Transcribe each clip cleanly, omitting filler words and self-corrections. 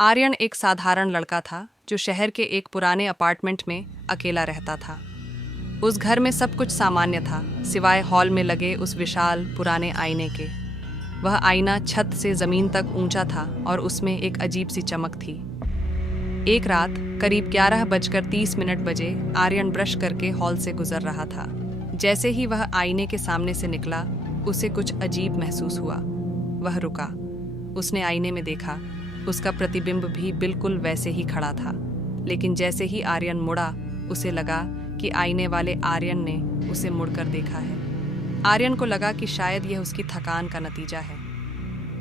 आर्यन एक साधारण लड़का था जो शहर के एक पुराने अपार्टमेंट में अकेला रहता था। उस घर में सब कुछ सामान्य था, सिवाय हॉल में लगे उस विशाल पुराने आईने के। वह आईना छत से जमीन तक ऊंचा था और उसमें एक अजीब सी चमक थी। एक रात करीब 11:30 बजे आर्यन ब्रश करके हॉल से गुजर रहा था। जैसे ही वह आईने के सामने से निकला, उसे कुछ अजीब महसूस हुआ। वह रुका। उसने आईने में देखा, उसका प्रतिबिंब भी बिल्कुल वैसे ही खड़ा था। लेकिन जैसे ही आर्यन मुड़ा, उसे लगा कि आईने वाले आर्यन ने उसे मुड़कर देखा है। आर्यन को लगा कि शायद यह उसकी थकान का नतीजा है।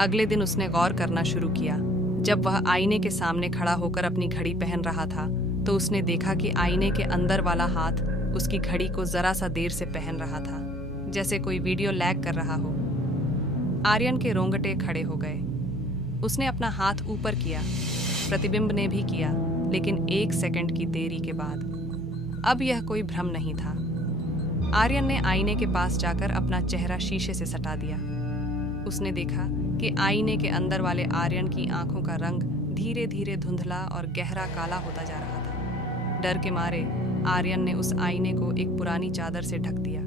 अगले दिन उसने गौर करना शुरू किया। जब वह आईने के सामने खड़ा होकर अपनी घड़ी पहन रहा था, तो उसने देखा कि आईने के अंदर वाला हाथ उसकी घड़ी को जरा सा देर से पहन रहा था, जैसे कोई वीडियो लैग कर रहा हो। आर्यन के रोंगटे खड़े हो गए। उसने अपना हाथ ऊपर किया, प्रतिबिंब ने भी किया, लेकिन 1 सेकंड की देरी के बाद। अब यह कोई भ्रम नहीं था। आर्यन ने आईने के पास जाकर अपना चेहरा शीशे से सटा दिया। उसने देखा कि आईने के अंदर वाले आर्यन की आंखों का रंग धीरे धीरे धुंधला और गहरा काला होता जा रहा था। डर के मारे आर्यन ने उस आईने को एक पुरानी चादर से ढक दिया।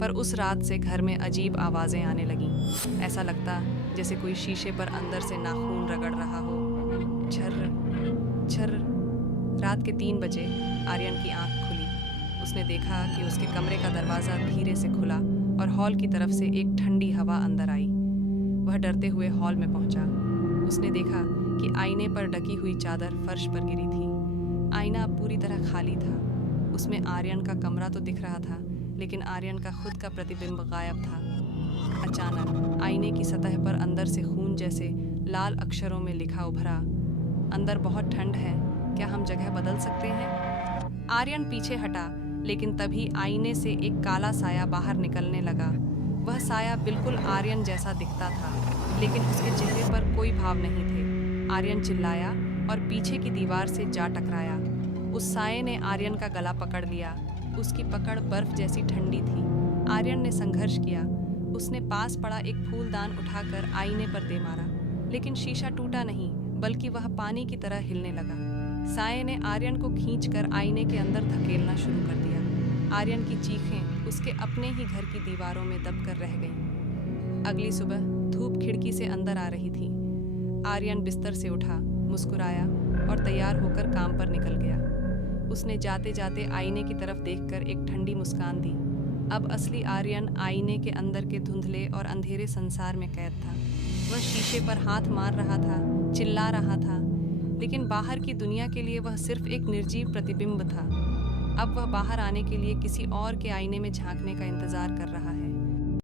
पर उस रात से घर में अजीब आवाजें आने लगीं। ऐसा लगता जैसे कोई शीशे पर अंदर से नाखून रगड़ रहा हो। छर्र छर्र। रात के 3 बजे आर्यन की आंख खुली। उसने देखा कि उसके कमरे का दरवाज़ा धीरे से खुला और हॉल की तरफ से एक ठंडी हवा अंदर आई। वह डरते हुए हॉल में पहुंचा। उसने देखा कि आईने पर ढकी हुई चादर फर्श पर गिरी थी। आईना अब पूरी तरह खाली था। उसमें आर्यन का कमरा तो दिख रहा था, लेकिन आर्यन का खुद का प्रतिबिंब गायब था। अचानक आईने की सतह पर अंदर से खून जैसे लाल अक्षरों में लिखा उभरा, अंदर बहुत ठंड है, क्या हम जगह बदल सकते हैं? आर्यन पीछे हटा, लेकिन तभी आईने से एक काला साया बाहर निकलने लगा। वह साया बिल्कुल आर्यन जैसा दिखता था, लेकिन उसके चेहरे पर कोई भाव नहीं थे। आर्यन चिल्लाया और पीछे की दीवार से जा टकराया। उस साये ने आर्यन का गला पकड़ लिया। उसकी पकड़ बर्फ जैसी ठंडी थी। आर्यन ने संघर्ष किया। उसने पास पड़ा एक फूलदान उठाकर आईने पर दे मारा, लेकिन शीशा टूटा नहीं, बल्कि वह पानी की तरह हिलने लगा। साये ने आर्यन को खींचकर आईने के अंदर धकेलना शुरू कर दिया। आर्यन की चीखें उसके अपने ही घर की दीवारों में दबकर रह गईं। अगली सुबह धूप खिड़की से अंदर आ रही थी। आर्यन बिस्तर से उठा, मुस्कुराया और तैयार होकर काम पर निकल गया। उसने जाते जाते आईने की तरफ देखकर एक ठंडी मुस्कान दी। अब असली आर्यन आईने के अंदर के धुंधले और अंधेरे संसार में कैद था। वह शीशे पर हाथ मार रहा था, चिल्ला रहा था, लेकिन बाहर की दुनिया के लिए वह सिर्फ एक निर्जीव प्रतिबिंब था। अब वह बाहर आने के लिए किसी और के आईने में झांकने का इंतजार कर रहा है।